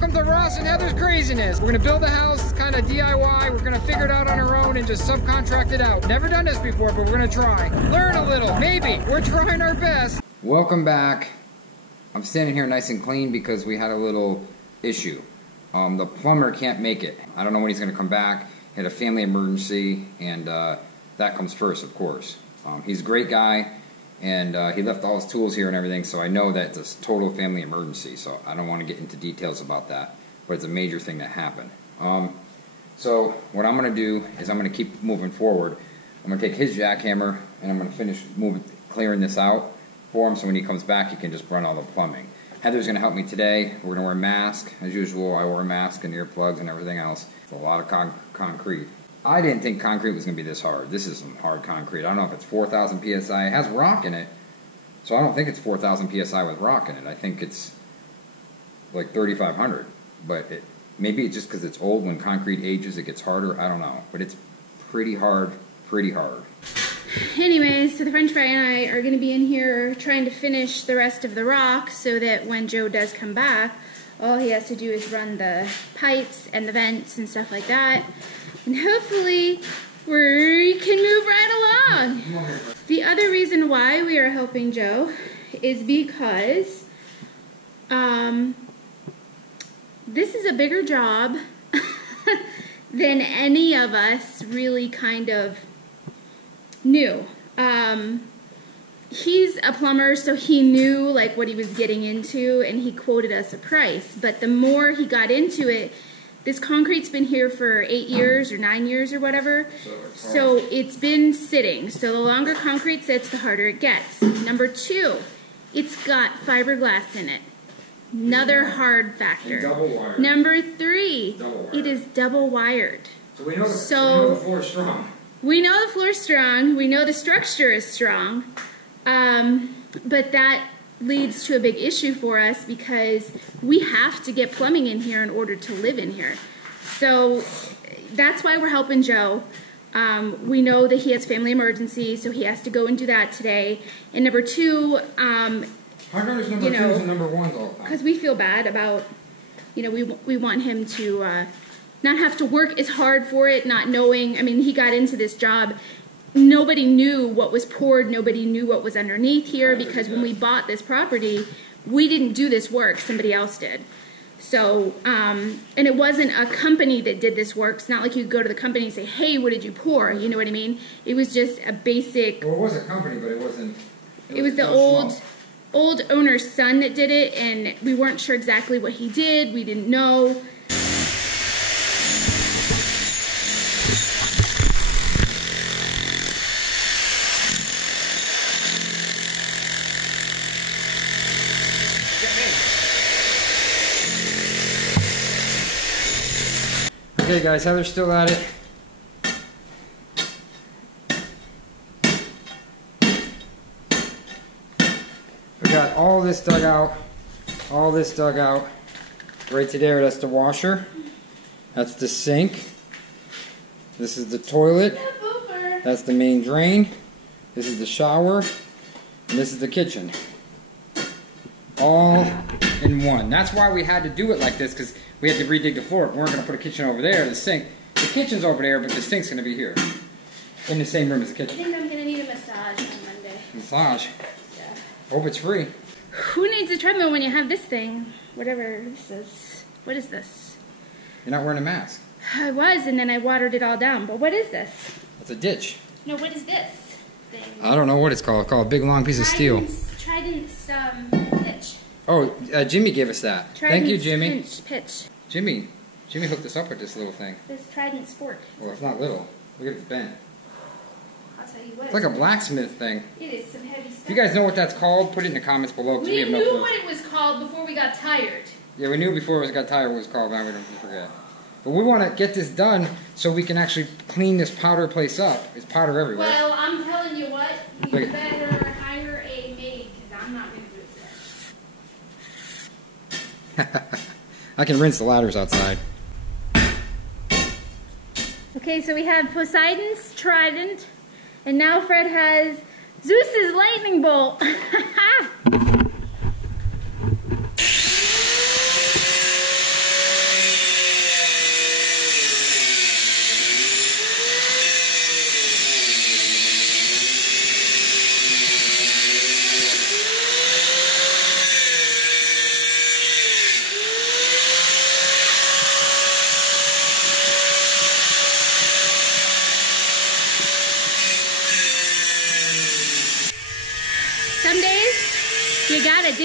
welcome to Ross and Heather's craziness. We're gonna build a house, kind of DIY. We're gonna figure it out on our own and just subcontract it out. Never done this before, but we're gonna try. Learn a little, maybe. We're trying our best. Welcome back. I'm standing here nice and clean because we had a little issue. The plumber can't make it. I don't know when he's gonna come back. He had a family emergency, and that comes first, of course. He's a great guy. And he left all his tools here and everything, so I know that it's a total family emergency, so I don't want to get into details about that, but it's a major thing that happened. So what I'm going to do is I'm going to keep moving forward. I'm going to take his jackhammer and I'm going to finish clearing this out for him, so when he comes back he can just run all the plumbing. Heather's going to help me today. We're going to wear a mask. As usual, I wear a mask and earplugs and everything else. It's a lot of concrete. I didn't think concrete was going to be this hard. This is some hard concrete. I don't know if it's 4,000 PSI. It has rock in it, so I don't think it's 4,000 PSI with rock in it. I think it's like 3,500. But maybe it's just because it's old. When concrete ages, it gets harder. I don't know. But it's pretty hard, pretty hard. Anyways, so the French fry and I are going to be in here trying to finish the rest of the rock so that when Joe does come back, all he has to do is run the pipes and the vents and stuff like that. And hopefully we can move right along. The other reason why we are helping Joe is because this is a bigger job than any of us really kind of knew. He's a plumber, so he knew like what he was getting into, and he quoted us a price. But the more he got into it, this concrete's been here for 8 years or 9 years or whatever, so it's been sitting. So the longer concrete sits, the harder it gets. Number 2, it's got fiberglass in it. Another hard factor. Double wired. Number 3, it is double wired. So we know the floor is strong. We know the floor is strong. We know the structure is strong. But that leads to a big issue for us because we have to get plumbing in here in order to live in here. So that's why we're helping Joe. We know that he has family emergency, so he has to go and do that today. And number 2, how come there's number 2s and number 1s all the time? because we feel bad about, we want him to not have to work as hard for it, not knowing. I mean, he got into this job. Nobody knew what was poured. Nobody knew what was underneath here, because when we bought this property, we didn't do this work. Somebody else did. So, and it wasn't a company that did this work. It's not like you go to the company and say, hey, what did you pour? You know what I mean? It was just a basic... Well, it was a company, but it wasn't... It was the old owner's son that did it, and we weren't sure exactly what he did. We didn't know. Okay guys, Heather's still at it. We got all this dug out, right to there. That's the washer, that's the sink, this is the toilet, that's the main drain, this is the shower, and this is the kitchen. All in one. That's why we had to do it like this, because we had to redig the floor. We weren't going to put a kitchen over there, the sink. The kitchen's over there, but the sink's going to be here. In the same room as the kitchen. I think I'm going to need a massage on Monday. Massage? Yeah. Hope it's free. Who needs a treadmill when you have this thing? Whatever this is. What is this? You're not wearing a mask. I was, and then I watered it all down. But what is this? It's a ditch. No, what is this thing? I don't know what it's called. It's called a big long piece of steel. Trident's pitch. Oh, Jimmy gave us that. Thank you, Jimmy. Pitch. Jimmy hooked us up with this little thing. This Trident's fork. Well, it's not little. Look at it bent. I'll tell you what. It's like a blacksmith thing. It is some heavy stuff. If you guys know what that's called, put it in the comments below. We knew what it was called before we got tired. Yeah, we knew before we got tired what it was called. Now we don't forget. But we want to get this done so we can actually clean this powder place up. There's powder everywhere. Well, I'm telling you what. You better hire a maid, because I'm not going to do it today. I can rinse the ladders outside. Okay, so we have Poseidon's trident, and now Fred has Zeus's lightning bolt.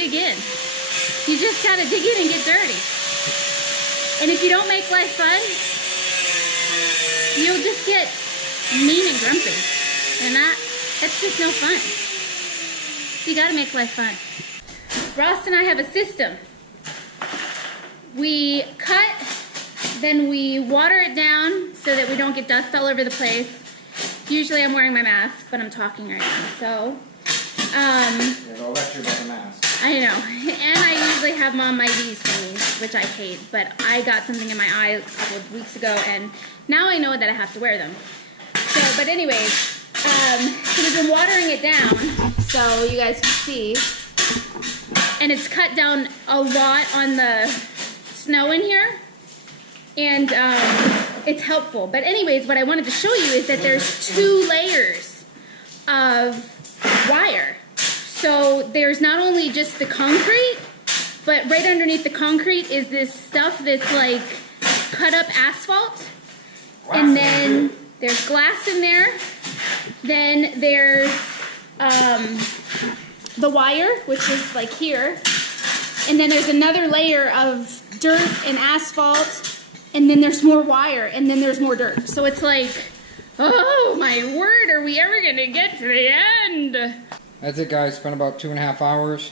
dig in. You just gotta dig in and get dirty. And if you don't make life fun, you'll just get mean and grumpy. And that's just no fun. So you gotta make life fun. Ross and I have a system. We cut, then we water it down so that we don't get dust all over the place. Usually I'm wearing my mask, but I'm talking right now, so. There's a lecture about the mask. I know, and I usually have Mom my V's for me, which I hate, but I got something in my eye a couple of weeks ago, and now I know that I have to wear them. So, but anyways, so we've been watering it down, so you guys can see, and it's cut down a lot on the snow in here, and it's helpful. But anyways, what I wanted to show you is that there's 2 layers of wire. So there's not only just the concrete, but right underneath the concrete is this stuff that's like cut up asphalt. And then there's glass in there. Then there's the wire, which is like here. And then there's another layer of dirt and asphalt. And then there's more wire. And then there's more dirt. So it's like, oh my word, are we ever going to get to the end? That's it, guys. Spent about 2.5 hours,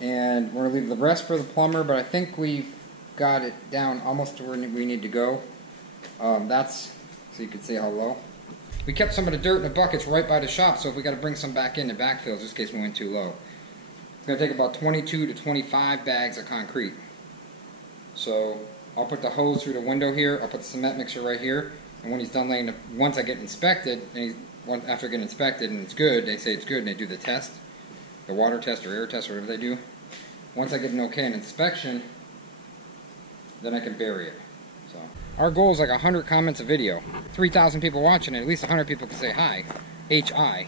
and we're gonna leave the rest for the plumber. But I think we've got it down almost to where we need to go. That's so you can see how low. We kept some of the dirt in the buckets right by the shop, so if we got to bring some back in the backfill, just in case we went too low. It's gonna take about 22 to 25 bags of concrete. So I'll put the hose through the window here. I'll put the cement mixer right here, and when he's done laying, once I get inspected, and after getting inspected and it's good, they say it's good and they do the test, the water test or air test or whatever they do. Once I get an okay and inspection, then I can bury it. So our goal is like 100 comments a video, 3,000 people watching it, at least 100 people can say hi, H-I.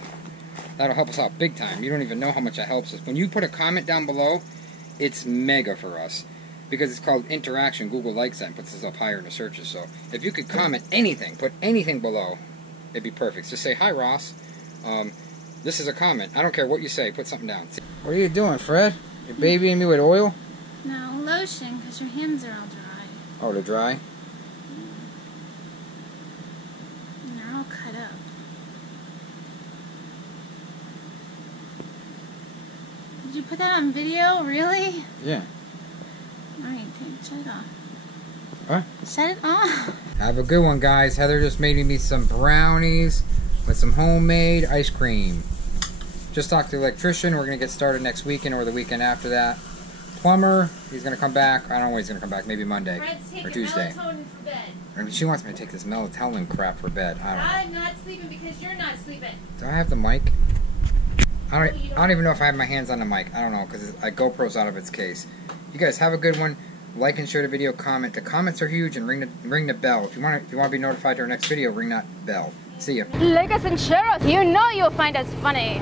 That'll help us out big time. You don't even know how much that helps us. When you put a comment down below, it's mega for us. Because it's called interaction. Google likes that and puts us up higher in the searches. So if you could comment anything, put anything below, it'd be perfect. Just say, hi Ross, this is a comment. I don't care what you say, put something down. What are you doing, Fred? You're babying me with oil? No, lotion, because your hands are all dry. Oh, they're dry? And they're all cut up. Did you put that on video? Really? Yeah. Alright, shut it off. What? Shut it off. Have a good one, guys. Heather just made me some brownies with some homemade ice cream. Just talked to the electrician. We're going to get started next weekend or the weekend after that. Plumber, he's going to come back. I don't know when he's going to come back. Maybe Monday or Tuesday. Melatonin for bed. I mean, she wants me to take this melatonin crap for bed. I don't know. I'm not sleeping because you're not sleeping. Do I have the mic? I don't even know if I have my hands on the mic. I don't know because GoPro's out of its case. You guys have a good one. Like and share the video. Comment. The comments are huge, and ring the bell. If you want to be notified to our next video, ring that bell. See ya. Like us and share us. You know you'll find us funny.